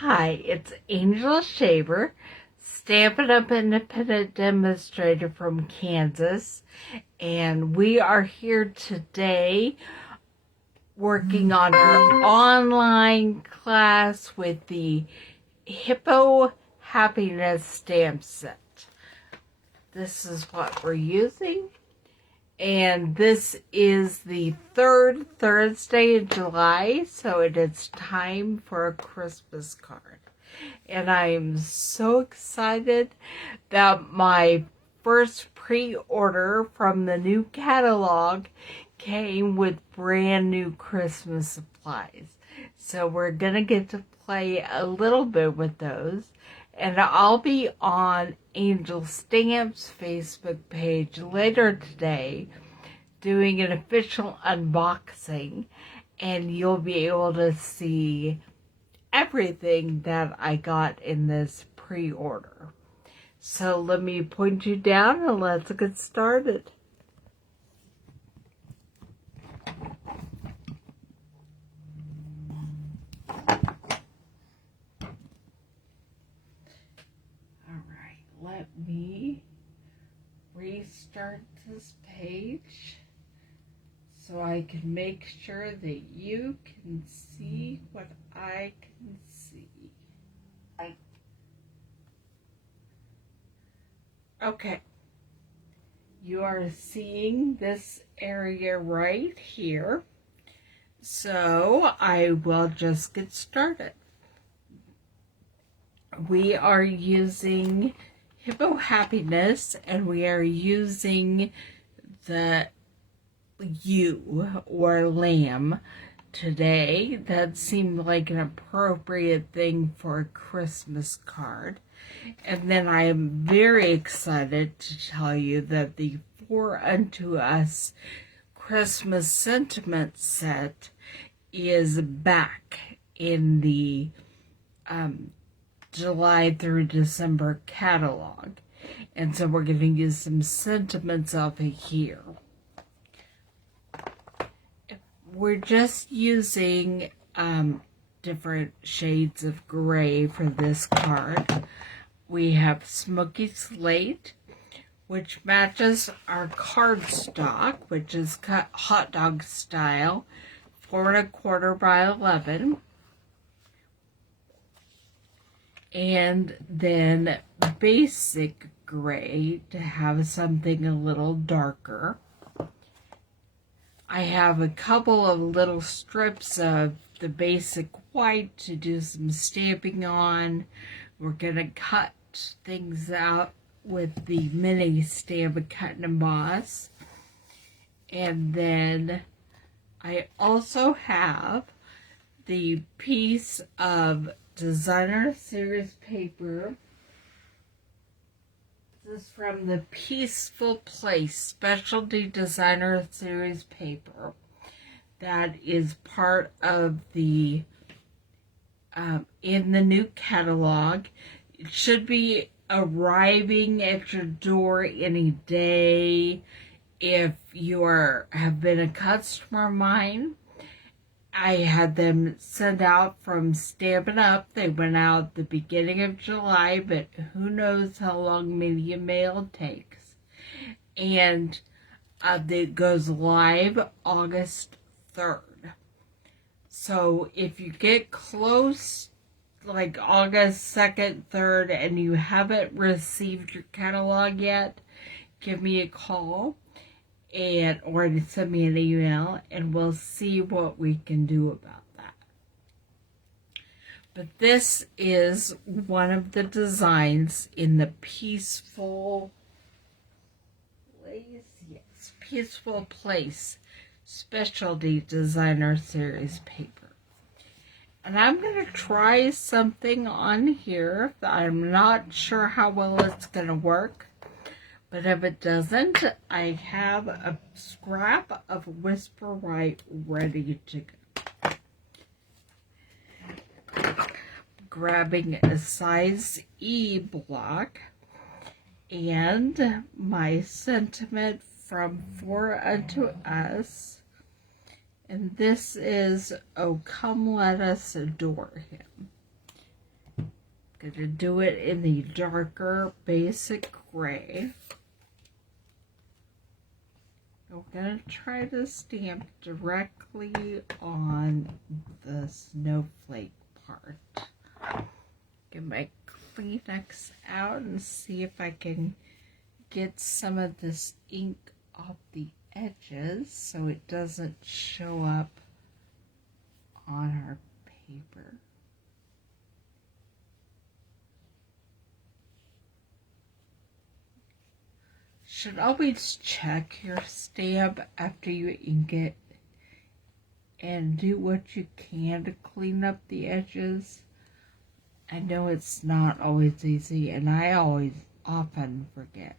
Hi, it's Angel Shaver, Stampin' Up Independent Demonstrator from Kansas, and we are here today working on her online class with the Hippo Happiness stamp set. This is what we're using, and this is the third Thursday in July, so it is time for a Christmas card. And I'm so excited that my first pre-order from the new catalog came with brand new Christmas supplies. So we're gonna get to play a little bit with those. And I'll be on Angel Stamp's Facebook page later today doing an official unboxing, and you'll be able to see everything that I got in this pre-order. So let me point you down and let's get started. Alright, let me restart this page so I can make sure that you can see what I can see. Okay, you are seeing this area right here, so I will just get started. We are using Hippo Happiness, and we are using the ewe or lamb today. That seemed like an appropriate thing for a Christmas card. And then I am very excited to tell you that the For Unto Us Christmas Sentiment set is back in the July through December catalog. And so we're going to use some sentiments of it here. We're just using different shades of gray for this card. We have Smoky Slate, which matches our cardstock, which is cut hot dog style, 4 1/4 by 11. And then basic gray to have something a little darker. I have a couple of little strips of the basic white to do some stamping on. We're going to cut things out with the mini stamp cut and emboss. And then I also have the piece of designer series paper. This is from the Peaceful Place Specialty Designer Series paper. That is part of the in the new catalog. It should be arriving at your door any day. If you have been a customer of mine, I had them sent out from Stampin' Up. They went out the beginning of July, but who knows how long media mail takes. And it goes live August 3rd. So if you get close, like August 2nd, 3rd, and you haven't received your catalog yet, give me a call or to send me an email, and we'll see what we can do about that. But this is one of the designs in the Peaceful Place Specialty Designer Series paper. And I'm going to try something on here that I'm not sure how well it's going to work. But if it doesn't, I have a scrap of Whisper White ready to go. Grabbing a size E block and my sentiment from For Unto Us. And this is, "Oh, come let us adore him." I'm going to do it in the darker basic gray. We're going to try to stamp directly on the snowflake part. Get my Kleenex out and see if I can get some of this ink off the edges so it doesn't show up on our paper. Should always check your stamp after you ink it and do what you can to clean up the edges. I know it's not always easy, and I often forget.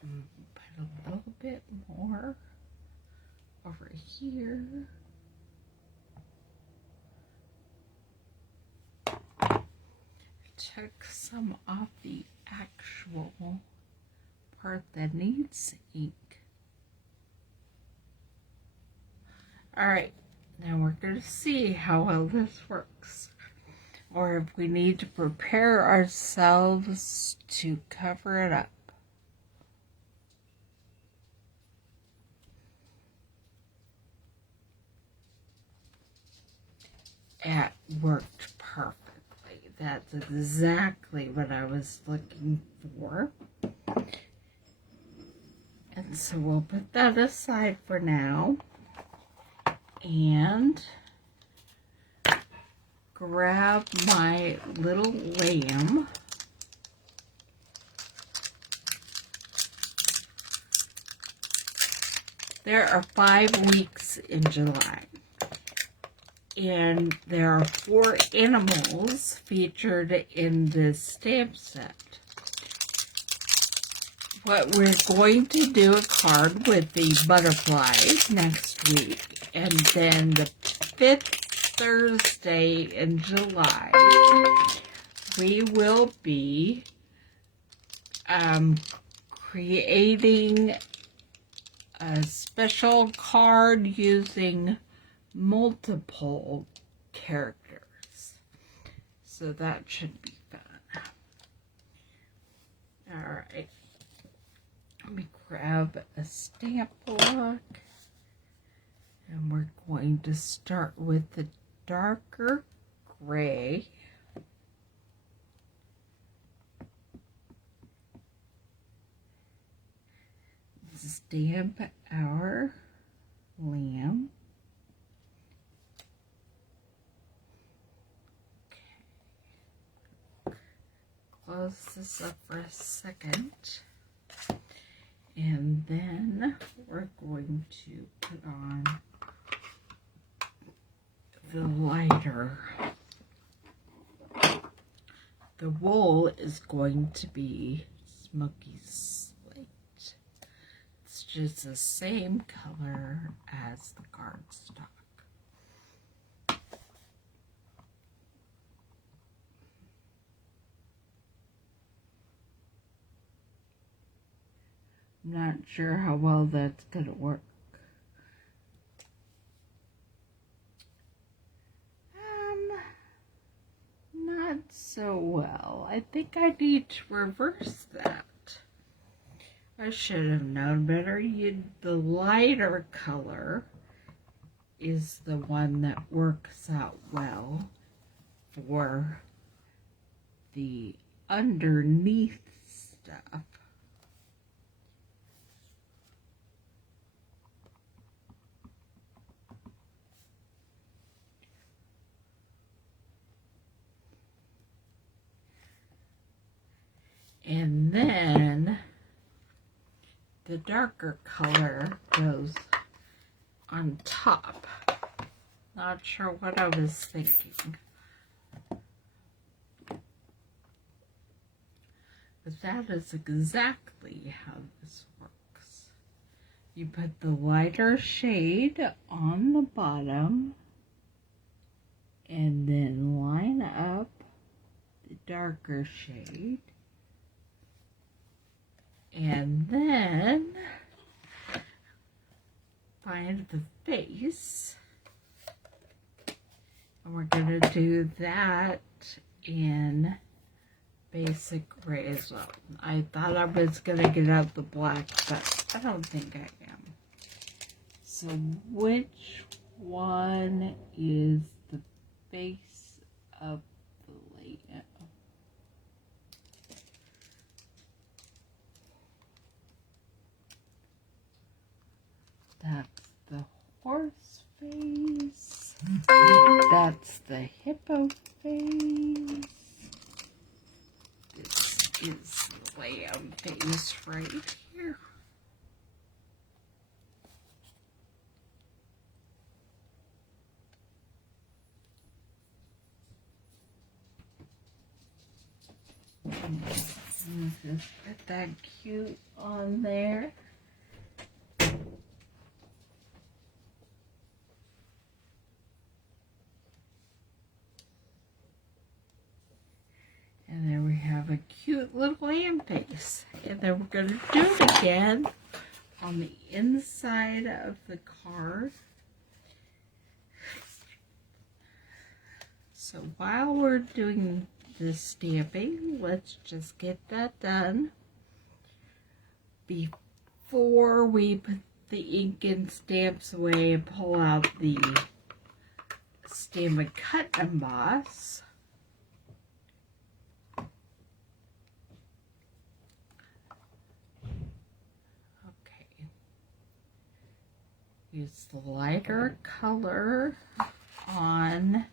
Put a little bit more over here. Took some off the actual part that needs ink. Alright, now we're going to see how well this works, or if we need to prepare ourselves to cover it up. It worked perfectly. That's exactly what I was looking for. And so we'll put that aside for now. And grab my little lamb. There are 5 weeks in July. And there are 4 animals featured in this stamp set. What we're going to do a card with the butterflies next week. And then the 5th Thursday in July, we will be creating a special card using multiple characters. So that should be fun. Alright. Let me grab a stamp block. And we're going to start with the darker gray. Stamp our lamb. Okay. Close this up for a second. And then we're going to put on the lighter. The wool is going to be smoky slate. It's just the same color as the cardstock. I'm not sure how well that's going to work. Not so well. I think I need to reverse that. I should have known better. The lighter color is the one that works out well for the underneath stuff. And then the darker color goes on top. Not sure what I was thinking. But that is exactly how this works. You put the lighter shade on the bottom and then line up the darker shade. And then find the face. And we're going to do that in basic gray as well. I thought I was going to get out the black, but I don't think I am. So which one is the base of the layout? That's the horse face. That's the hippo face. This is the layout face right here. Just put that cute on there. And then we have a cute little lamb face. And then we're going to do it again on the inside of the card. So while we're doing this stamping, let's just get that done before we put the ink and stamps away and pull out the Stampin' Cut and Emboss. Okay. Use the lighter color on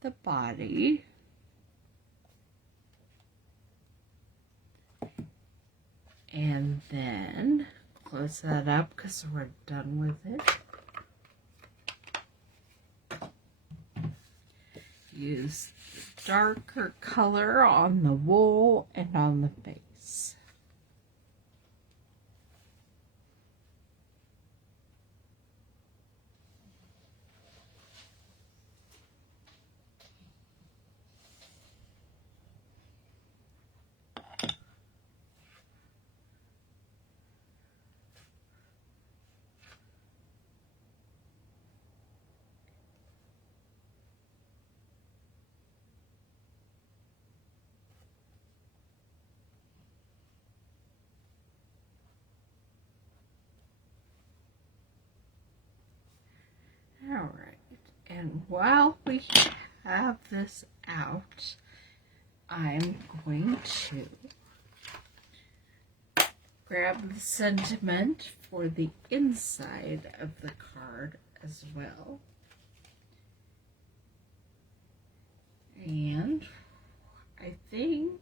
the body. And then close that up because we're done with it. Use the darker color on the wool and on the face. Alright, and while we have this out, I'm going to grab the sentiment for the inside of the card as well. And I think,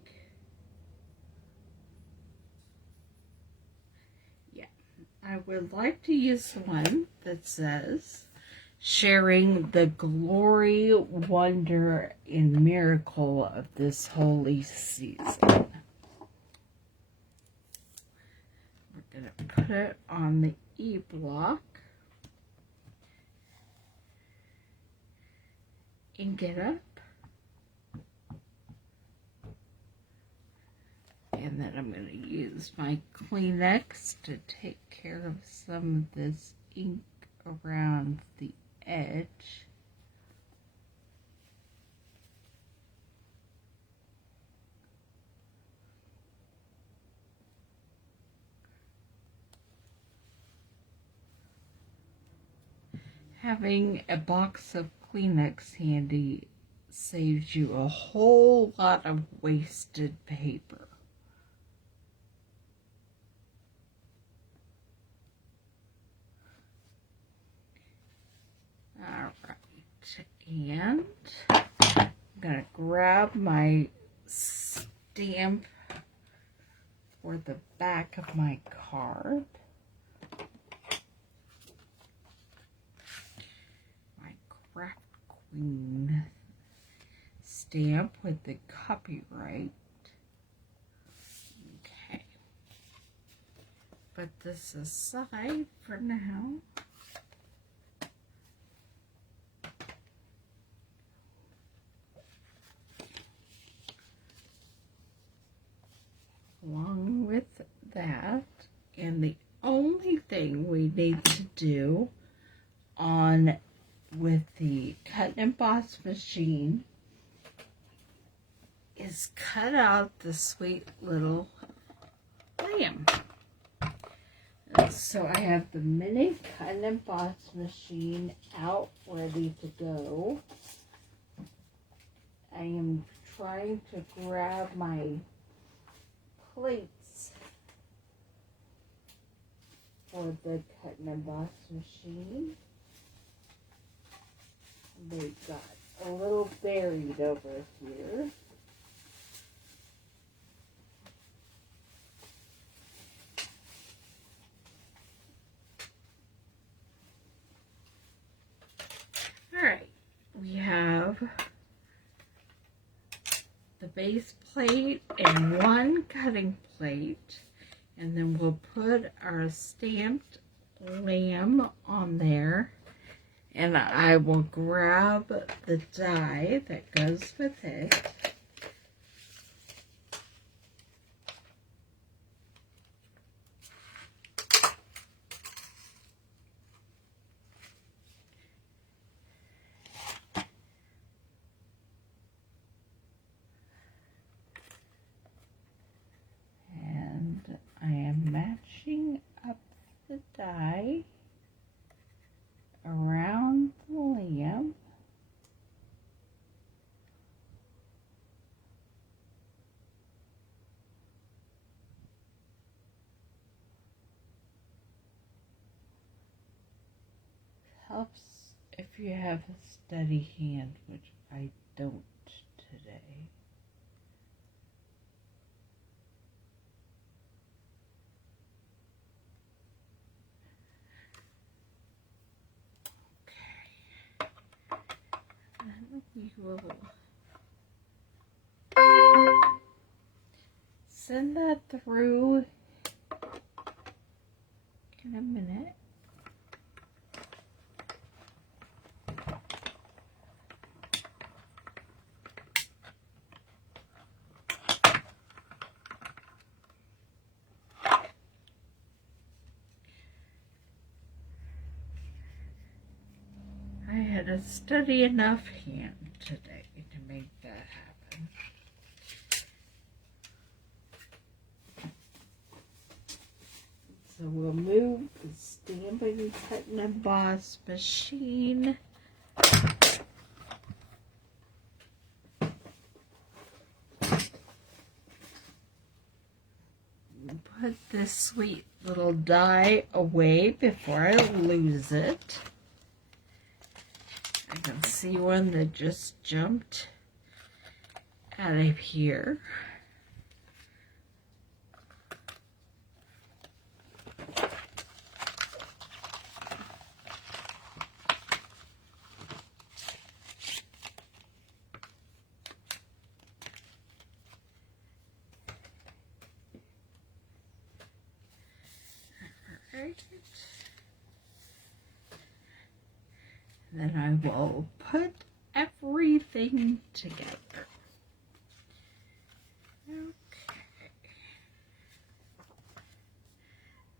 yeah, I would like to use one that says, sharing the glory, wonder, and miracle of this holy season. We're going to put it on the E-block. Ink it up. And then I'm going to use my Kleenex to take care of some of this ink around the edge. Having a box of Kleenex handy saves you a whole lot of wasted paper. Alright, and I'm going to grab my stamp for the back of my card. My Craft Queen stamp with the copyright. Okay. Put this aside for now. Along with that, and the only thing we need to do on with the cut and emboss emboss machine is cut out the sweet little lamb. And so I have the mini cut and emboss machine out ready to go. I am trying to grab my plates for the cut and emboss machine. They got a little buried over here. Alright, we have the base plate and one cutting plate, and then we'll put our stamped lamb on there, and I will grab the die that goes with it. I am matching up the die around the lamb. Helps if you have a steady hand, which I don't today. We will send that through in a minute. I had a steady enough hand today to make that happen. So we'll move the Stampin' Cut and Emboss machine. Put this sweet little die away before I lose it. I can see one that just jumped out of here. All right. Then I will put everything together. Okay.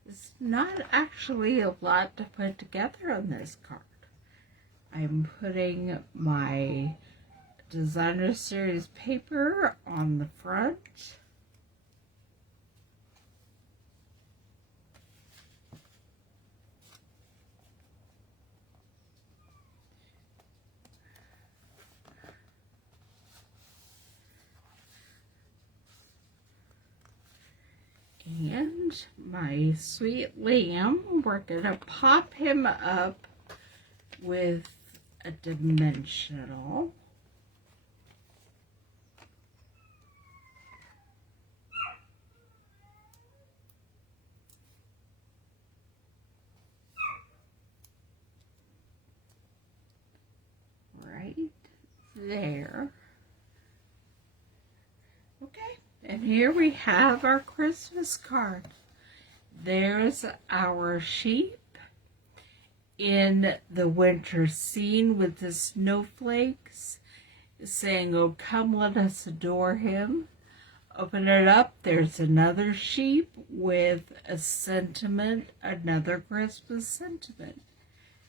It's not actually a lot to put together on this card. I'm putting my designer series paper on the front. And my sweet lamb, we're going to pop him up with a dimensional. Right there. Okay. And here we have our Christmas card. There's our sheep in the winter scene with the snowflakes saying, "Oh, come, let us adore him." Open it up. There's another sheep with a sentiment, another Christmas sentiment.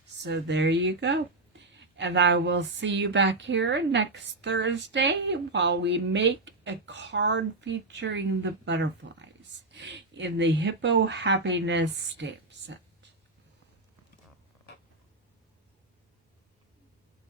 So there you go. And I will see you back here next Thursday while we make a card featuring the butterflies in the Hippo Happiness stamp set.